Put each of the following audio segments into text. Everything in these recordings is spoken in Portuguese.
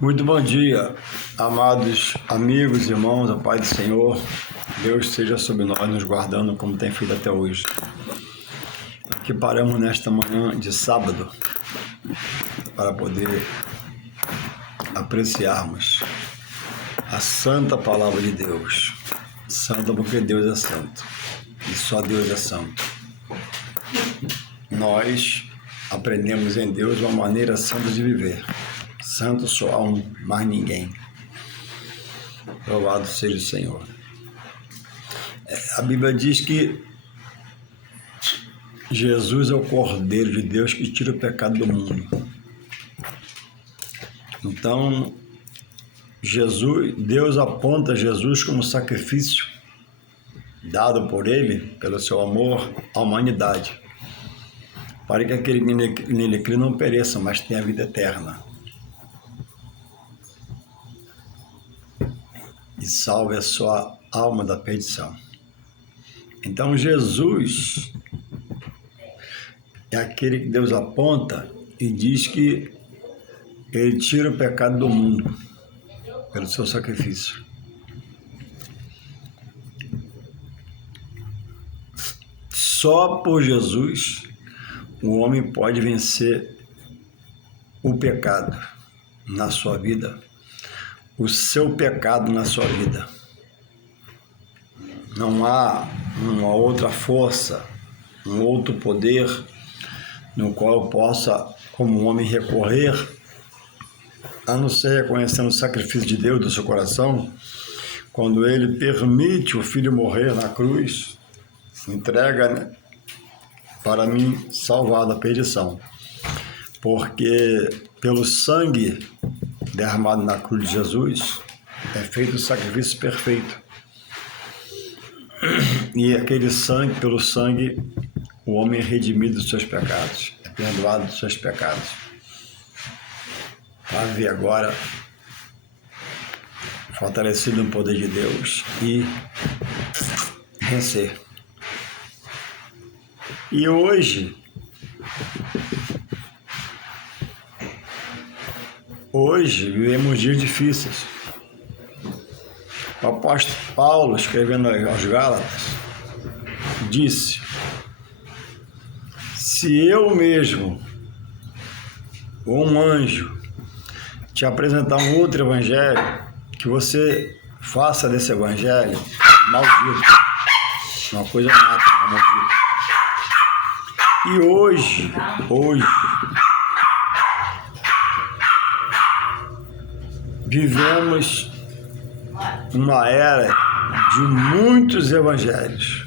Muito bom dia, amados amigos, irmãos, a paz do Senhor. Deus esteja sobre nós, nos guardando como tem feito até hoje. Aqui paramos nesta manhã de sábado para poder apreciarmos a santa palavra de Deus. Santa porque Deus é santo e só Deus é santo. Nós aprendemos em Deus uma maneira santa de viver. Santo só há um, mais ninguém. Louvado seja o Senhor. A Bíblia diz que Jesus é o Cordeiro de Deus que tira o pecado do mundo. Então, Deus aponta Jesus como sacrifício dado por Ele, pelo seu amor à humanidade, para que aquele que nele crê não pereça, mas tenha a vida eterna. E salve a sua alma da perdição. Então Jesus é aquele que Deus aponta e diz que Ele tira o pecado do mundo pelo seu sacrifício. Só por Jesus o homem pode vencer o pecado na sua vida, o seu pecado na sua vida. Não há uma outra força, um outro poder no qual eu possa, como homem, recorrer, a não ser reconhecendo o sacrifício de Deus do seu coração, quando Ele permite o Filho morrer na cruz, entrega para mim salvar da perdição. Porque pelo sangue derramado na cruz de Jesus é feito o sacrifício perfeito. E aquele sangue, pelo sangue, o homem é redimido dos seus pecados, é perdoado dos seus pecados. Para ver agora, fortalecido no poder de Deus e vencer. E hoje vivemos dias difíceis. O apóstolo Paulo, escrevendo aos Gálatas, disse: se eu mesmo, ou um anjo, te apresentar um outro evangelho, que você faça desse evangelho maldito, uma coisa nata, maldita. E hoje, vivemos uma era de muitos evangelhos,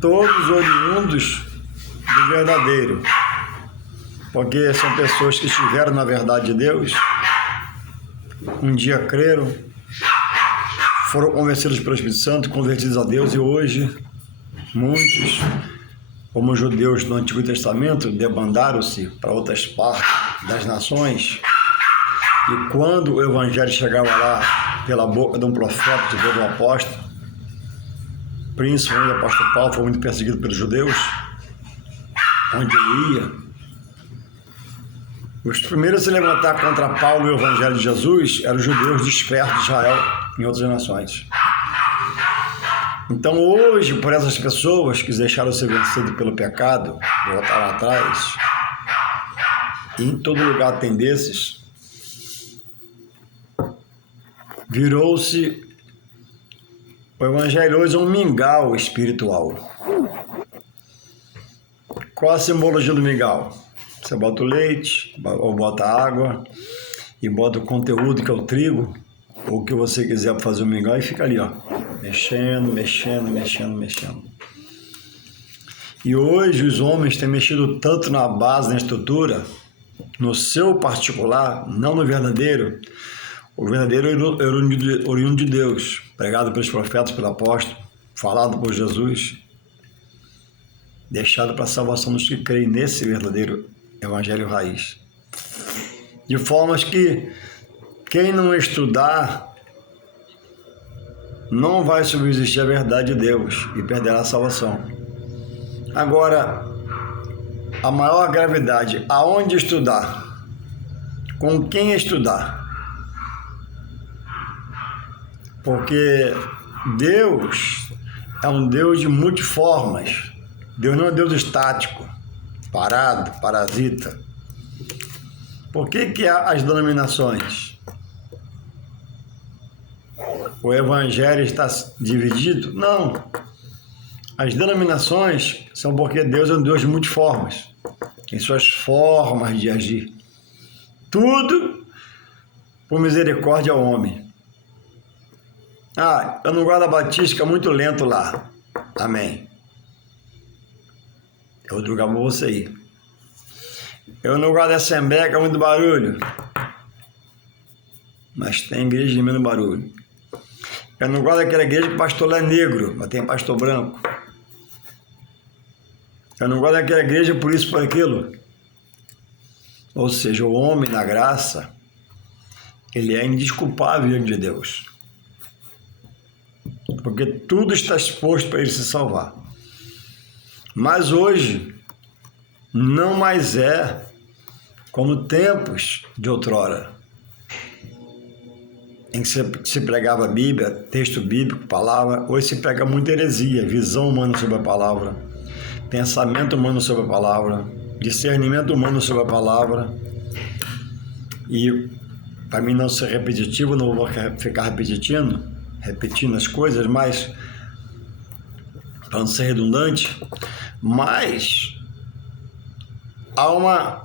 todos oriundos do verdadeiro, porque são pessoas que estiveram na verdade de Deus, um dia creram, foram convencidos pelo Espírito Santo, convertidos a Deus, e hoje muitos, como os judeus do Antigo Testamento, debandaram-se para outras partes das nações. E quando o evangelho chegava lá pela boca de um profeta, de um apóstolo, principalmente o apóstolo Paulo foi muito perseguido pelos judeus, onde ele ia, os primeiros a se levantar contra Paulo e o evangelho de Jesus eram os judeus dispersos de Israel em outras nações. Então hoje, por essas pessoas que deixaram ser vencidas pelo pecado, voltaram atrás, e em todo lugar tem desses, virou-se o evangelho hoje um mingau espiritual. Qual a simbologia do mingau? Você bota o leite, ou bota a água, e bota o conteúdo, que é o trigo, ou o que você quiser para fazer o mingau, e fica ali, ó, mexendo. E hoje os homens têm mexido tanto na base, na estrutura, no seu particular, não no verdadeiro. O verdadeiro é oriundo de Deus, pregado pelos profetas, pelo apóstolo, falado por Jesus, deixado para a salvação dos que creem nesse verdadeiro evangelho raiz. De formas que quem não estudar não vai subsistir a verdade de Deus e perderá a salvação. Agora, a maior gravidade, aonde estudar? com quem estudar. Porque Deus é um Deus de multiformas. Deus não é Deus estático, parado, parasita. Por que há as denominações? O Evangelho está dividido? Não. As denominações são porque Deus é um Deus de multiformas. Tem suas formas de agir. Tudo por misericórdia ao homem. Eu não gosto da Batista, é muito lento lá. Amém. É outro lugar para você ir. Eu não gosto da Assembleia, que é muito barulho. Mas tem igreja de menos barulho. Eu não gosto daquela igreja que o pastor lá é negro, mas tem pastor branco. Eu não gosto daquela igreja por isso, por aquilo. Ou seja, o homem na graça, ele é indesculpável diante de Deus. Porque tudo está exposto para ele se salvar. Mas hoje, não mais é como tempos de outrora, em que se pregava a Bíblia, texto bíblico, palavra. Hoje se prega muita heresia, visão humana sobre a palavra, pensamento humano sobre a palavra, discernimento humano sobre a palavra. E, para mim não ser repetitivo, não vou ficar repetindo as coisas, mas, para não ser redundante, mas há uma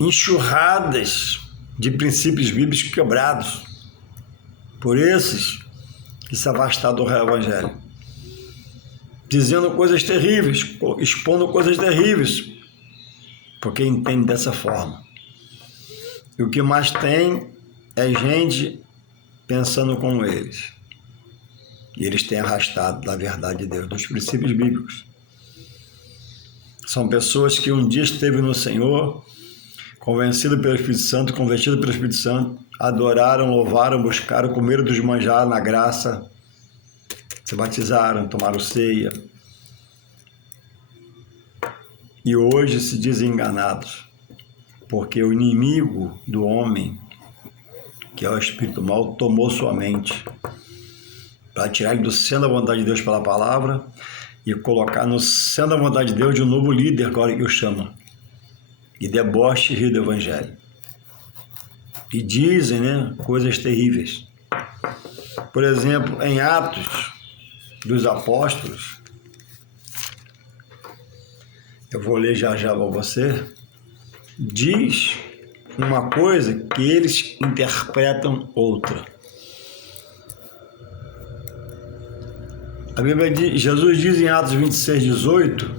enxurradas de princípios bíblicos quebrados por esses que se afastaram do real evangelho, dizendo coisas terríveis, expondo coisas terríveis, porque entende dessa forma. E o que mais tem é gente pensando como eles. E eles têm arrastado da verdade de Deus, dos princípios bíblicos. São pessoas que um dia esteve no Senhor, convencido pelo Espírito Santo, convertido pelo Espírito Santo, adoraram, louvaram, buscaram, comeram dos manjar na graça, se batizaram, tomaram ceia. E hoje se dizem enganados, porque o inimigo do homem, que é o espírito mau, tomou sua mente para tirar ele do centro da vontade de Deus pela palavra e colocar no centro da vontade de Deus de um novo líder, agora que o chama, e deboche e rir do evangelho. E dizem, coisas terríveis. Por exemplo, em Atos dos Apóstolos, eu vou ler já para você, diz uma coisa que eles interpretam outra. A Bíblia diz, Jesus diz em Atos 26, 18,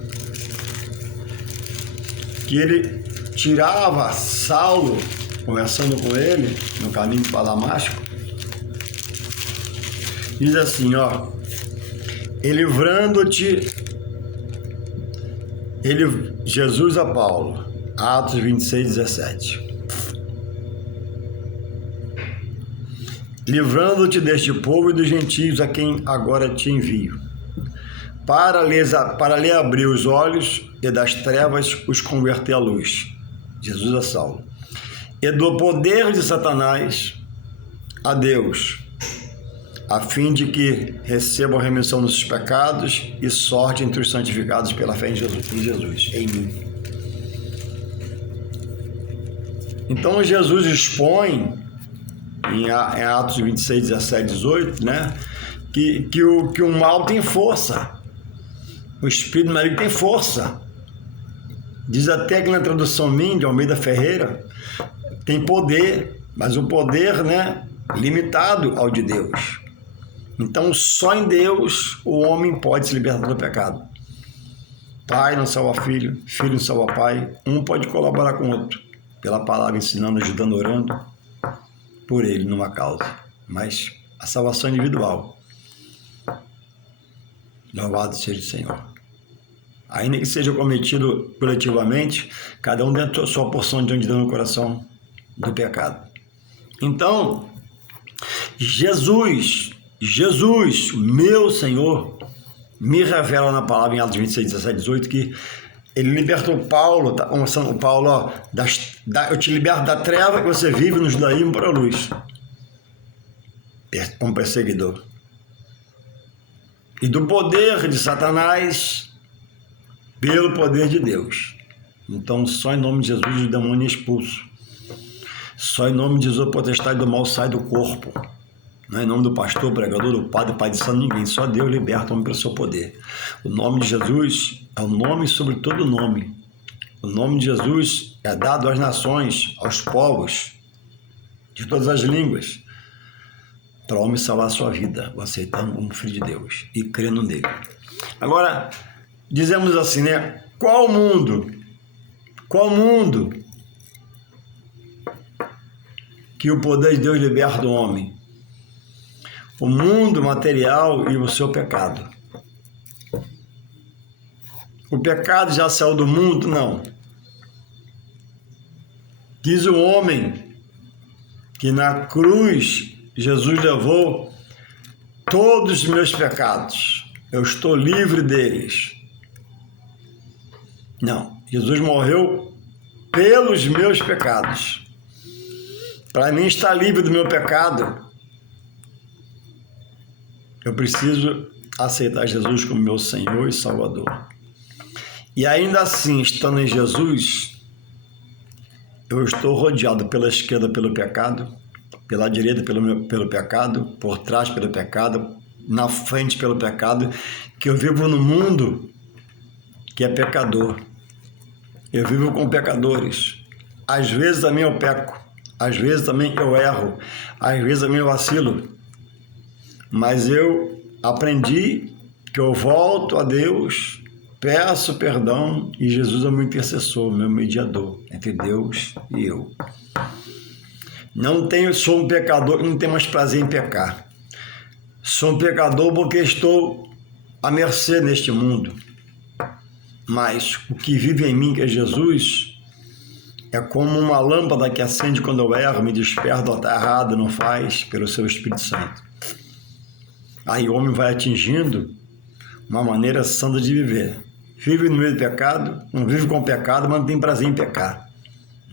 que ele tirava Saulo, conversando com ele, no caminho para Damasco, diz assim, Jesus a Paulo, Atos 26, 17. Livrando-te deste povo e dos gentios a quem agora te envio, para lhe abrir os olhos e das trevas os converter à luz. Jesus a Saulo. E do poder de Satanás a Deus, a fim de que recebam a remissão dos seus pecados e sorte entre os santificados pela fé em Jesus, em mim. Então Jesus expõe em Atos 26, 17, 18, que o mal tem força, o espírito maligno tem força. Diz até que na tradução minha, de Almeida Ferreira, tem poder, mas o poder, limitado ao de Deus. Então, só em Deus o homem pode se libertar do pecado. Pai não salva filho, filho não salva pai, um pode colaborar com o outro, pela palavra ensinando, ajudando, orando por ele numa causa, mas a salvação individual. Louvado seja o Senhor. Ainda que seja cometido coletivamente, cada um dentro da sua porção diante de Deus no coração do pecado. Então, Jesus, meu Senhor, me revela na palavra em Atos 26, 17, 18, que ele libertou Paulo, tá? O Paulo, ó, eu te liberto da treva que você vive no judaísmo para a luz, como perseguidor. E do poder de Satanás pelo poder de Deus. Então, só em nome de Jesus o demônio é expulso. Só em nome de Jesus a potestade do mal sai do corpo. Não é em nome do pastor, pregador, do padre, pai de santo, ninguém. Só Deus liberta o homem pelo seu poder. O nome de Jesus é o nome sobre todo nome. O nome de Jesus é dado às nações, aos povos, de todas as línguas, para o homem salvar a sua vida, o aceitando como filho de Deus e crendo nele. Agora, dizemos assim, né? Qual mundo que o poder de Deus liberta o homem? O mundo material e o seu pecado. O pecado já saiu do mundo? Não. Diz o homem que na cruz Jesus levou todos os meus pecados. Eu estou livre deles. Não. Jesus morreu pelos meus pecados. Para mim estar livre do meu pecado, eu preciso aceitar Jesus como meu Senhor e Salvador. E ainda assim, estando em Jesus, eu estou rodeado pela esquerda pelo pecado, pela direita pelo pecado, por trás pelo pecado, na frente pelo pecado, que eu vivo no mundo que é pecador. Eu vivo com pecadores. Às vezes também eu peco, às vezes também eu erro, às vezes também eu vacilo. Mas eu aprendi que eu volto a Deus, peço perdão e Jesus é meu intercessor, meu mediador entre Deus e eu. Sou um pecador que não tenho mais prazer em pecar. Sou um pecador porque estou à mercê neste mundo. Mas o que vive em mim, que é Jesus, é como uma lâmpada que acende quando eu erro, me desperta, está errado, não faz, pelo seu Espírito Santo. Aí o homem vai atingindo uma maneira santa de viver. Vive no meio do pecado, não vive com o pecado, mas não tem prazer em pecar.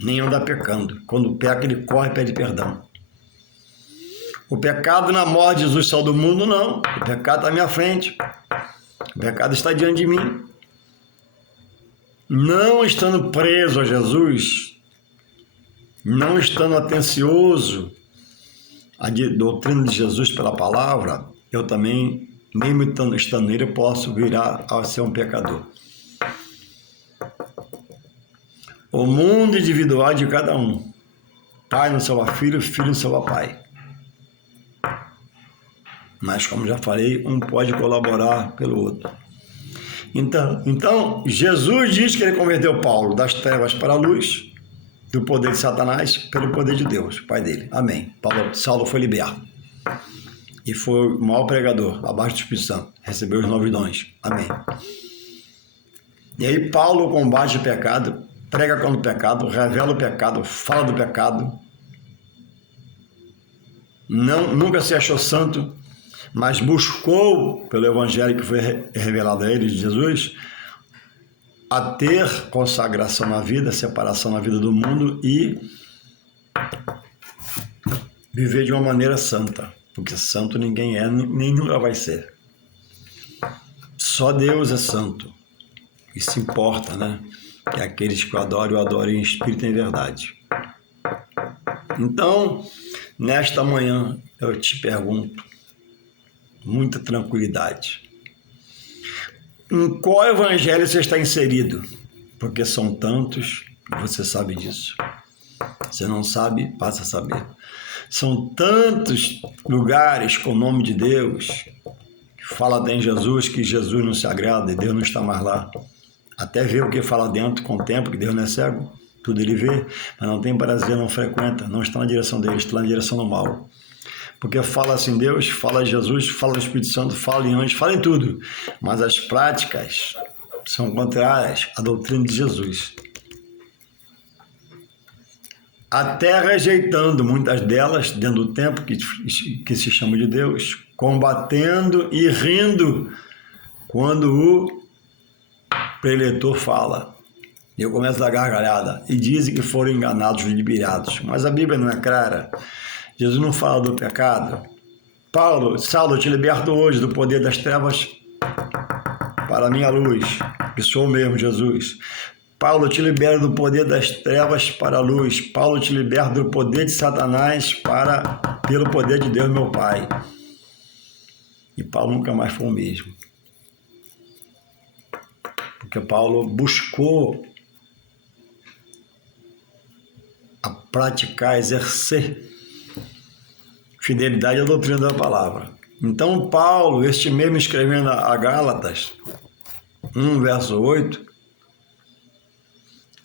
Nem anda pecando. Quando peca, ele corre e pede perdão. O pecado na morte de Jesus saiu do mundo, não. O pecado está à minha frente. O pecado está diante de mim. Não estando preso a Jesus, não estando atencioso à doutrina de Jesus pela palavra, eu também, mesmo estando nele, eu posso virar a ser um pecador. O mundo individual de cada um. Pai não salva filho, filho não salva pai. Mas, como já falei, um pode colaborar pelo outro. Então, Jesus diz que ele converteu Paulo das trevas para a luz, do poder de Satanás, pelo poder de Deus, Pai dele. Amém. Saulo foi liberto. E foi o maior pregador, abaixo do Espírito Santo. Recebeu os 9 dons. Amém. E aí Paulo combate o pecado, prega contra o pecado, revela o pecado, fala do pecado. Nunca se achou santo, mas buscou, pelo evangelho que foi revelado a ele, de Jesus, a ter consagração na vida, separação na vida do mundo e viver de uma maneira santa, porque santo ninguém é, nem nunca vai ser. Só Deus é santo. Isso importa, né? Que aqueles que o adorem em espírito e em verdade. Então, nesta manhã, eu te pergunto, muita tranquilidade, em qual evangelho você está inserido? Porque são tantos, você sabe disso. Você não sabe, passa a saber. São tantos lugares com o nome de Deus, que fala até em Jesus, que Jesus não se agrada, Deus não está mais lá. Até vê o que fala dentro com o tempo, que Deus não é cego, tudo ele vê, mas não tem prazer, não frequenta, não está na direção dele, está na direção do mal. Porque fala assim Deus, fala Jesus, fala no Espírito Santo, fala em anjos, fala em tudo, mas as práticas são contrárias à doutrina de Jesus. Até rejeitando muitas delas dentro do tempo que se chama de Deus, combatendo e rindo quando o preletor fala, E eu começo a dar gargalhada. E dizem que foram enganados, ludibriados. Mas a Bíblia não é clara. Jesus não fala do pecado. Paulo, Saulo, eu te liberto hoje do poder das trevas para a minha luz, que sou o mesmo, Jesus. Paulo, te libera do poder das trevas para a luz. Paulo, te liberta do poder de Satanás pelo poder de Deus, meu Pai. E Paulo nunca mais foi o mesmo. Porque Paulo buscou a praticar, exercer fidelidade à doutrina da palavra. Então Paulo, este mesmo escrevendo a Gálatas 1, verso 8,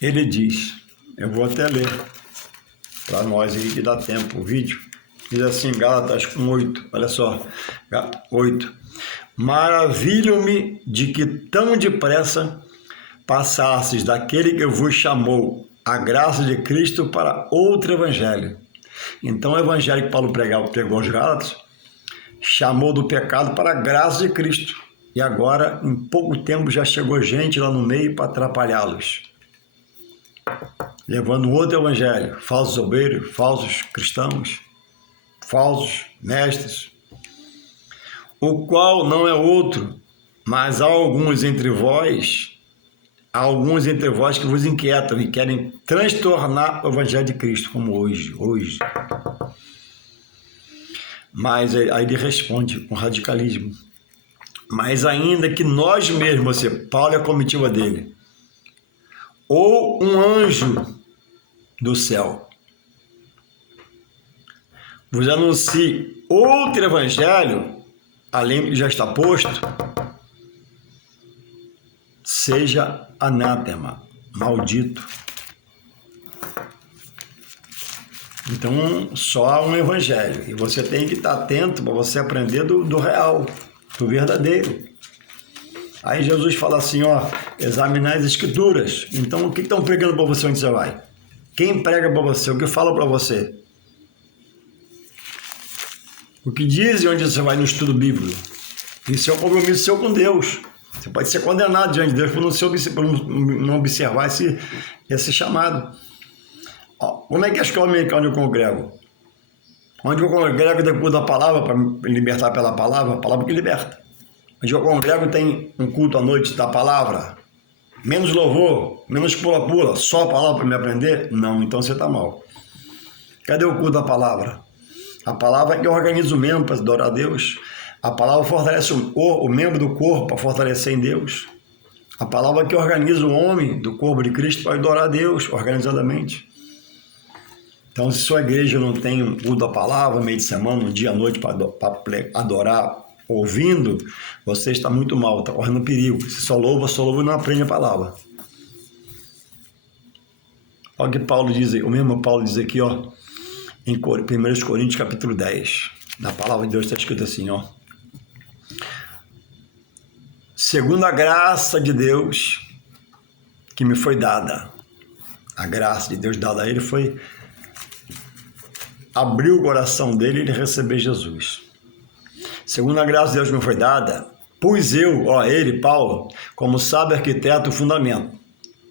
ele diz, eu vou até ler para nós aí que dá tempo o vídeo, diz assim, Gálatas 1:8, olha só, 8, maravilho-me de que tão depressa passasses daquele que vos chamou a graça de Cristo para outro evangelho. Então o evangelho que Paulo pregou aos Gálatas chamou do pecado para a graça de Cristo. E agora, em pouco tempo, já chegou gente lá no meio para atrapalhá-los, levando outro evangelho, falsos obreiros, falsos cristãos, falsos mestres, o qual não é outro, mas há alguns entre vós que vos inquietam e querem transtornar o evangelho de Cristo, como hoje. Mas aí ele responde com radicalismo. Mas ainda que nós mesmos, Paulo é a comitiva dele, ou um anjo do céu, vos anuncie outro evangelho, além do que já está posto, seja anátema, maldito. Então, só há um evangelho. E você tem que estar atento para você aprender do real, do verdadeiro. Aí Jesus fala assim, ó, examinar as escrituras. Então, o que estão pregando para você onde você vai? Quem prega para você? O que fala para você? O que dizem onde você vai no estudo bíblico? Isso é um compromisso seu com Deus. Você pode ser condenado diante de Deus por não observar esse chamado. Como é que é a escola americana onde eu congrego? Onde eu congrego depois da palavra, para me libertar pela palavra, a palavra que liberta. Onde eu congrego tem um culto à noite da palavra, menos louvor, menos pula-pula, só a palavra para me aprender? Não, então você está mal. Cadê o culto da palavra? A palavra é que organiza o membro para adorar a Deus. A palavra fortalece o membro do corpo para fortalecer em Deus. A palavra é que organiza o homem do corpo de Cristo para adorar a Deus organizadamente. Então, se sua igreja não tem um culto da palavra, meio de semana, um dia à noite para adorar ouvindo, você está muito mal, está correndo perigo. Se só louva e não aprende a palavra. Olha o que Paulo diz aí, o mesmo Paulo diz aqui, ó, em 1 Coríntios capítulo 10. Na palavra de Deus está escrito assim, ó. Segundo a graça de Deus que me foi dada, a graça de Deus dada a ele foi abrir o coração dele e ele receber Jesus. Segundo a graça de Deus que me foi dada, pus eu, ó, ele, Paulo, como sábio arquiteto o fundamento,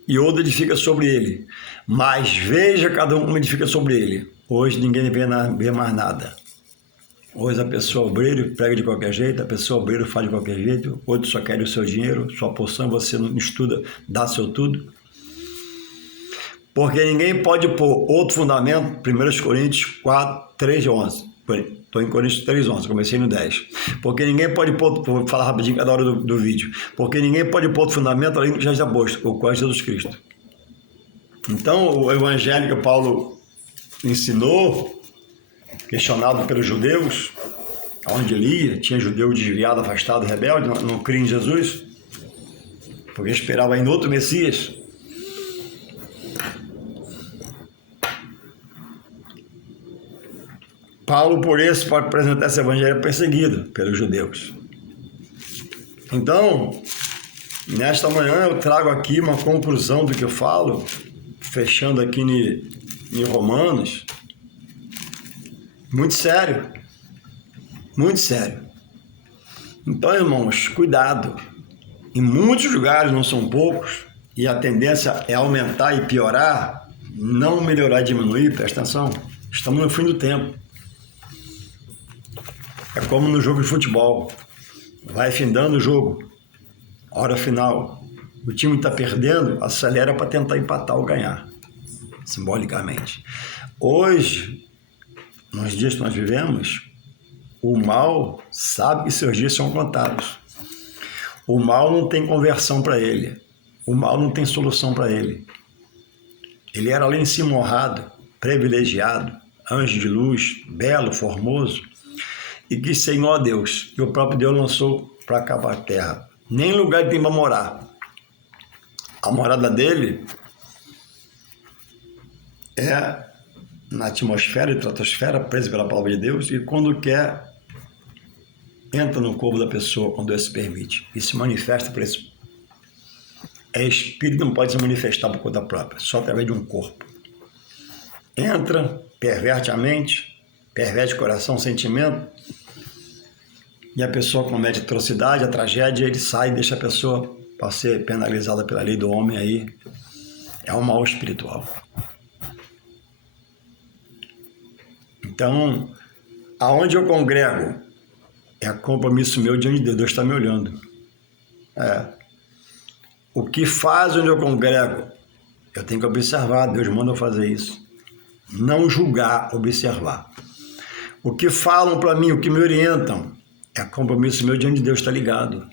e outro edifica sobre ele, mas veja cada um como edifica sobre ele. Hoje ninguém vê mais nada. Hoje a pessoa obreiro prega de qualquer jeito, a pessoa obreiro faz de qualquer jeito, outro só quer o seu dinheiro, sua porção, você não estuda, dá seu tudo. Porque ninguém pode pôr outro fundamento, 1 Coríntios 4, 3, 11. Estou em Coríntios 3, 11, comecei no 10. Porque ninguém pode pôr, vou falar rapidinho cada hora do vídeo, porque ninguém pode pôr outro fundamento além do que já está posto, o qual é Jesus Cristo. Então, o evangelho que Paulo ensinou, questionado pelos judeus, onde ele ia, tinha judeu desviado, afastado, rebelde, não cria em Jesus, porque esperava em outro Messias. Paulo, por isso, para apresentar esse evangelho, é perseguido pelos judeus. Então, nesta manhã eu trago aqui uma conclusão do que eu falo, fechando aqui em Romanos, muito sério, muito sério. Então, irmãos, cuidado. Em muitos lugares, não são poucos, e a tendência é aumentar e piorar, não melhorar e diminuir, presta atenção, estamos no fim do tempo. É como no jogo de futebol, vai findando o jogo, hora final, o time está perdendo, acelera para tentar empatar ou ganhar, simbolicamente. Hoje, nos dias que nós vivemos, o mal sabe que seus dias são contados. O mal não tem conversão para ele. O mal não tem solução para ele. Ele era lá em cima honrado, privilegiado, anjo de luz, belo, formoso, e quis ser igual a Deus. E o próprio Deus lançou para acabar a terra. Nem lugar tem para morar. A morada dele é na atmosfera e estratosfera, presa pela palavra de Deus, e quando quer, entra no corpo da pessoa, quando Deus se permite, e se manifesta por esse. Espírito não pode se manifestar por conta própria, só através de um corpo. Entra, perverte a mente, perverte o coração, o sentimento, e a pessoa comete a atrocidade, a tragédia, ele sai e deixa a pessoa para ser penalizada pela lei do homem aí. É um mal espiritual. Então, aonde eu congrego, é compromisso meu diante de Deus. Deus está me olhando. O que faz onde eu congrego, eu tenho que observar. Deus manda eu fazer isso. Não julgar, observar. O que falam para mim, o que me orientam, é compromisso meu diante de Deus, está ligado.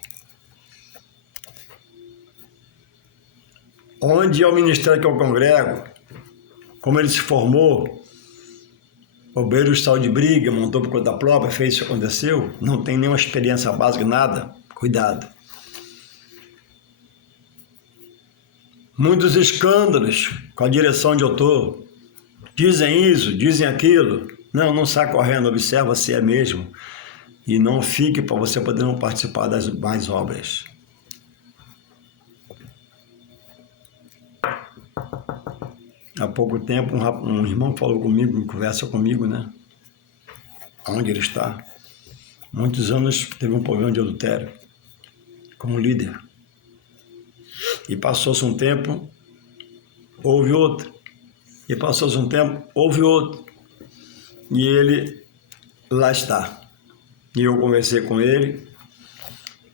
Onde é o ministério que eu congrego, como ele se formou, obreiro saiu de briga, montou por conta própria, fez isso que aconteceu, não tem nenhuma experiência básica, nada, cuidado. Muitos escândalos com a direção onde eu estou, dizem isso, dizem aquilo, não sai correndo, observa se é mesmo, e não fique para você poder não participar das mais obras. Há pouco tempo, um irmão falou comigo, conversa comigo, né? Onde ele está. Muitos anos teve um problema de adultério, como líder. E passou-se um tempo, houve outro. E passou-se um tempo, houve outro. E ele lá está. E eu conversei com ele,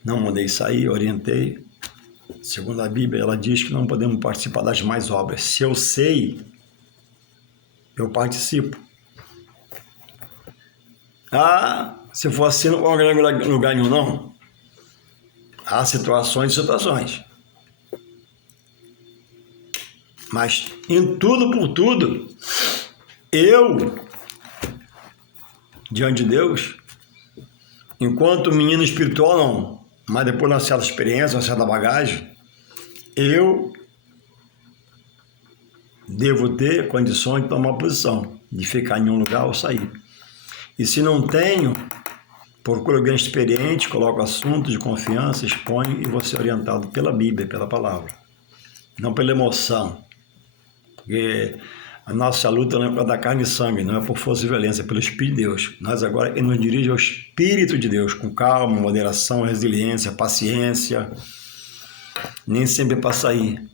não mandei sair, orientei. Segundo a Bíblia, ela diz que não podemos participar das mais obras. Se eu sei, eu participo. Se for assim, não congrego lugar nenhum, não. Há situações e situações. Mas em tudo por tudo, eu, diante de Deus, enquanto menino espiritual, não. Mas depois de uma certa experiência, uma certa bagagem, eu devo ter condições de tomar posição, de ficar em um lugar ou sair. E se não tenho, procuro alguém experiente, coloco assunto de confiança, exponho e vou ser orientado pela Bíblia, pela palavra. Não pela emoção. Porque a nossa luta não é por da carne e sangue, não é por força e violência, é pelo Espírito de Deus. Nós agora nos dirigimos ao Espírito de Deus, com calma, moderação, resiliência, paciência. Nem sempre é para sair,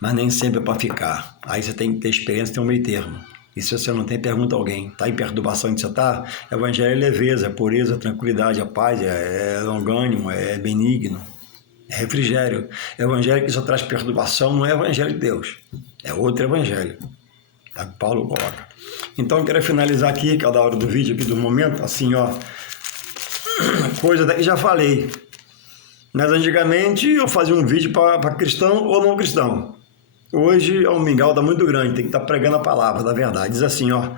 mas nem sempre é para ficar. Aí você tem que ter experiência, tem um meio termo. E se você não tem, pergunta a alguém. Está em perturbação onde você está? Evangelho é leveza, é pureza, é tranquilidade, é paz, é longânimo, é benigno, é refrigério. Evangelho que só traz perturbação não é evangelho de Deus, é outro evangelho. Tá? Paulo coloca. Então eu quero finalizar aqui, cada hora do vídeo, aqui do momento, assim, ó. Coisa daqui já falei. Mas antigamente eu fazia um vídeo para cristão ou não cristão. Hoje o mingau está muito grande, tem que estar pregando a palavra da verdade. Diz assim, ó,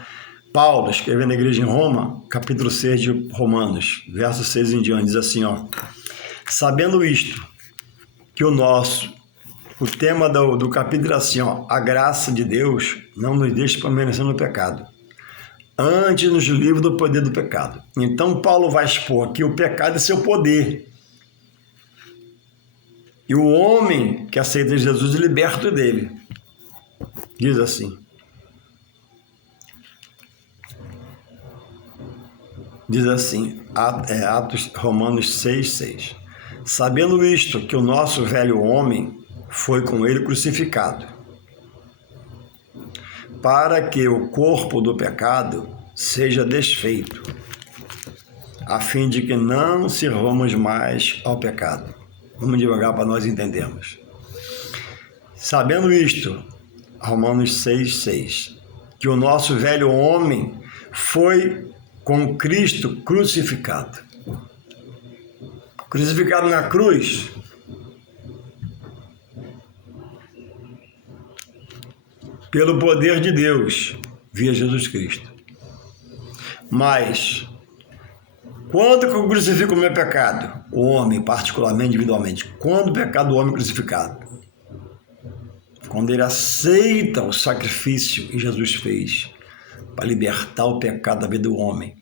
Paulo, escrevendo na igreja em Roma, capítulo 6 de Romanos, verso 6 em diante, diz assim, ó, sabendo isto, que o tema do capítulo é assim, ó, a graça de Deus não nos deixa permanecer no pecado, antes nos livra do poder do pecado. Então Paulo vai expor aqui o pecado e seu poder. E o homem que aceita Jesus é liberto dele. Diz assim. Diz assim, Atos Romanos 6:6. Sabendo isto, que o nosso velho homem foi com ele crucificado, para que o corpo do pecado seja desfeito, a fim de que não sirvamos mais ao pecado. Vamos devagar para nós entendermos. Sabendo isto, Romanos 6,6, que o nosso velho homem foi com Cristo crucificado. Crucificado na cruz. Pelo poder de Deus, via Jesus Cristo. Mas, quando que eu crucifico o meu pecado? O homem, particularmente, individualmente. Quando o pecado do homem é crucificado? Quando ele aceita o sacrifício que Jesus fez para libertar o pecado da vida do homem.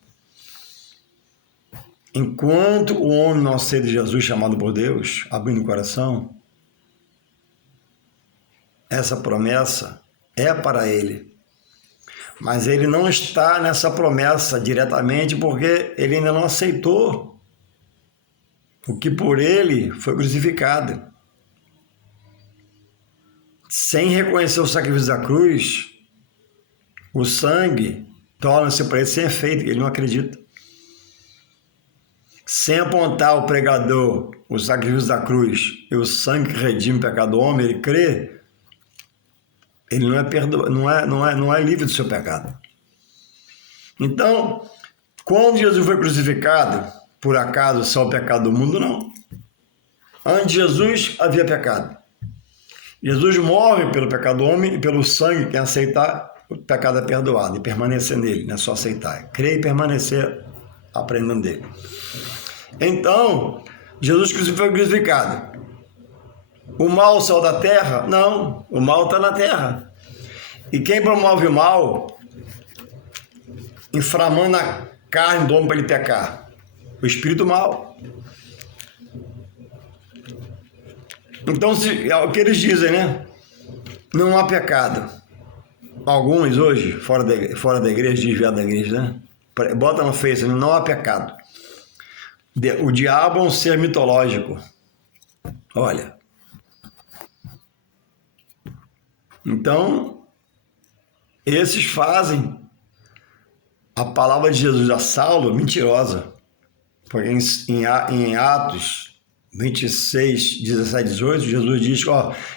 Enquanto o homem não aceita Jesus chamado por Deus, abrindo o coração, essa promessa é para ele. Mas ele não está nessa promessa diretamente porque ele ainda não aceitou o que por ele foi crucificado. Sem reconhecer o sacrifício da cruz, o sangue torna-se para ele sem efeito, ele não acredita. Sem apontar ao pregador o sacrifício da cruz e o sangue que redime o pecado do homem, ele crê, ele não é livre do seu pecado. Então, quando Jesus foi crucificado, por acaso só o pecado do mundo? Não. Antes de Jesus havia pecado. Jesus morre pelo pecado do homem e pelo sangue. Quem aceitar, o pecado é perdoado e permanecer nele, não é só aceitar. Crer e permanecer aprendendo dele. Então, Jesus foi crucificado. O mal saiu da terra? Não, o mal está na terra. E quem promove o mal, inflamando a carne do homem para ele pecar? O espírito mal. Então, é o que eles dizem, né? Não há pecado. Alguns hoje, fora da igreja, desviados da igreja, né? Bota no Face, não há pecado. O diabo é um ser mitológico. Olha. Então, esses fazem a palavra de Jesus a Saulo mentirosa. Porque em Atos 26, 17, 18, Jesus diz,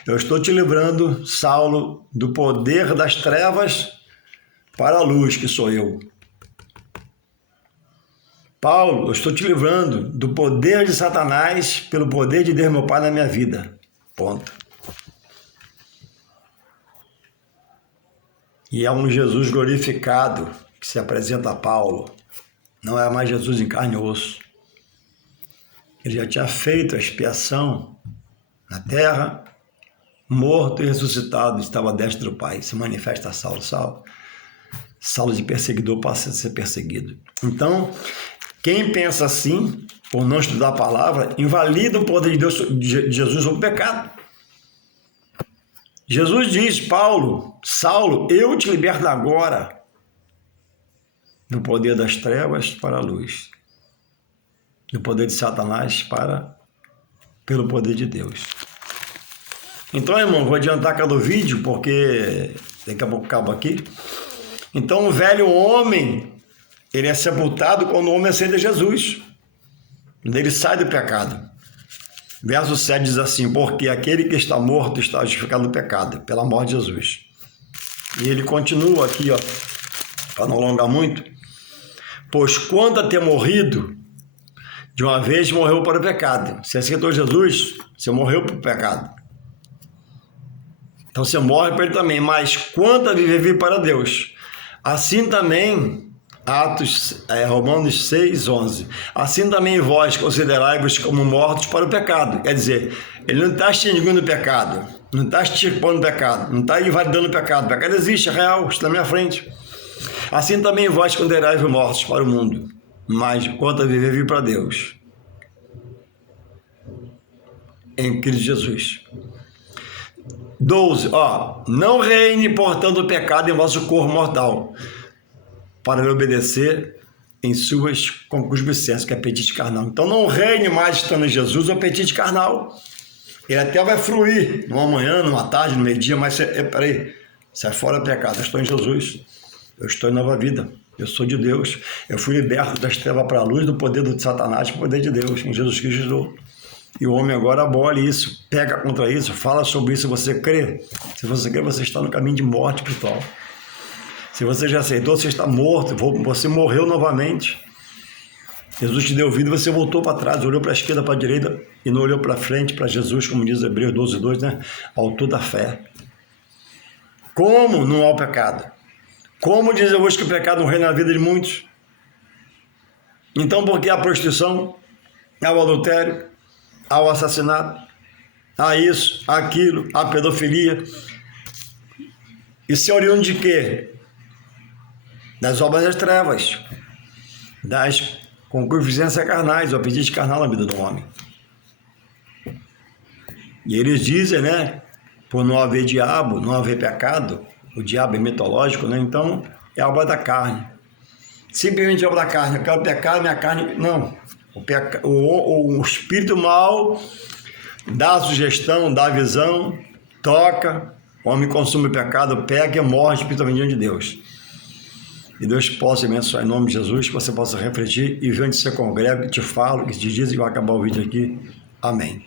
eu estou te livrando, Saulo, do poder das trevas para a luz, que sou eu. Paulo, eu estou te livrando do poder de Satanás pelo poder de Deus, meu Pai, na minha vida. Ponto. E é um Jesus glorificado que se apresenta a Paulo. Não é mais Jesus em carne e osso. Ele já tinha feito a expiação na terra, morto e ressuscitado, estava à destra do Pai. Se manifesta Saulo. Saulo de perseguidor passa a ser perseguido. Então, quem pensa assim, por não estudar a palavra, invalida o poder de Deus, de Jesus sobre o pecado. Jesus diz, Saulo, eu te liberto agora do poder das trevas para a luz, do poder de Satanás pelo poder de Deus. Então, irmão, vou adiantar cada vídeo, porque daqui a pouco acaba aqui. Então, o velho homem, ele é sepultado quando o homem aceita Jesus. Quando ele sai do pecado. Verso 7 diz assim, porque aquele que está morto está justificado do pecado, pela morte de Jesus. E ele continua aqui, para não alongar muito. Pois quanto a ter morrido, de uma vez morreu para o pecado. Você aceitou Jesus, você morreu para o pecado. Então você morre para ele também. Mas quanto a viver para Deus. Assim também... Romanos 6, 11. Assim também vós considerai-vos como mortos para o pecado. Quer dizer, ele não está extinguindo o pecado, não está extirpando o pecado, não está invalidando o pecado. O pecado existe, é real, está na minha frente. Assim também vós considerai-vos mortos para o mundo, mas quanto a viver, vive para Deus. Em Cristo Jesus. 12. Não reine, portanto, o pecado em vosso corpo mortal, para lhe obedecer em suas concupiscências, que é apetite carnal. Então não reine mais estando em Jesus o apetite carnal. Ele até vai fruir numa manhã, numa tarde, no meio-dia, mas peraí, sai fora do pecado. Eu estou em Jesus, eu estou em nova vida, eu sou de Deus. Eu fui liberto das trevas para a luz, do poder do Satanás para o poder de Deus, em Jesus Cristo. E o homem agora abole isso, pega contra isso, fala sobre isso. Você crê? Se você crê, você está no caminho de morte espiritual. Se você já aceitou, você está morto, você morreu novamente. Jesus te deu vida, você voltou para trás, olhou para a esquerda, para a direita e não olhou para frente, para Jesus, como diz Hebreus 12:2, né? Autor da fé. Como não há o pecado? Como diz hoje que o pecado não reina na vida de muitos? Então, por que a prostituição, há o adultério, há o assassinato, há isso, há aquilo, há a pedofilia? Isso é oriundo de quê? Das obras das trevas, das concupiscências carnais, o apetite carnal na vida do homem. E eles dizem, né, por não haver diabo, não haver pecado, o diabo é mitológico, né, então é obra da carne. Simplesmente obra da carne, eu quero pecar, minha carne... Não, o espírito mal dá a sugestão, dá a visão, toca, o homem consome o pecado, peca e morre espiritualmente diante de Deus. E Deus possa abençoar em nome de Jesus, que você possa refletir e ver onde você congrega, que te falo, que te diz, e vai acabar o vídeo aqui. Amém.